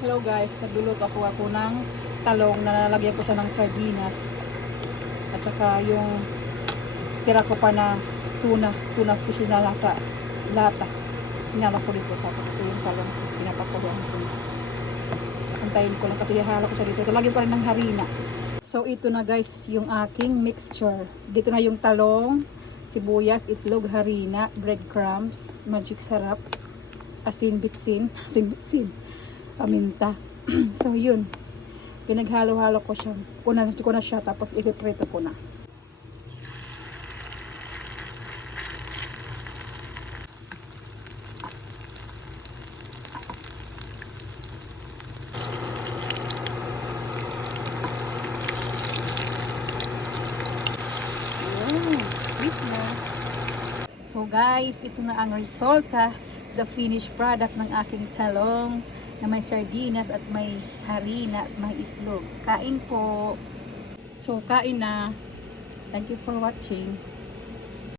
Hello guys, nagluluto ako ng talong na nalagyan ko siya ng sardinas. At saka yung tira ko pa na tuna fish na nasa lata. Hinalo ko dito, tapos ito yung talong, pinapakuluan ko. Antayin ko lang kasi hihalo ko siya dito. Ito lagyan ko rin ng harina. So ito na guys, yung aking mixture. Dito na yung talong, sibuyas, itlog, harina, breadcrumbs, magic sarap, asin bitsin, paminta. So yun, pinaghalo-halo ko siya. Unahin ko na siya, tapos ipiprito ko na. Sweet na. So guys, ito na ang resulta, the finished product ng aking talong na may sardinas at may harina at may itlog. Kain po. So kain na. Thank you for watching.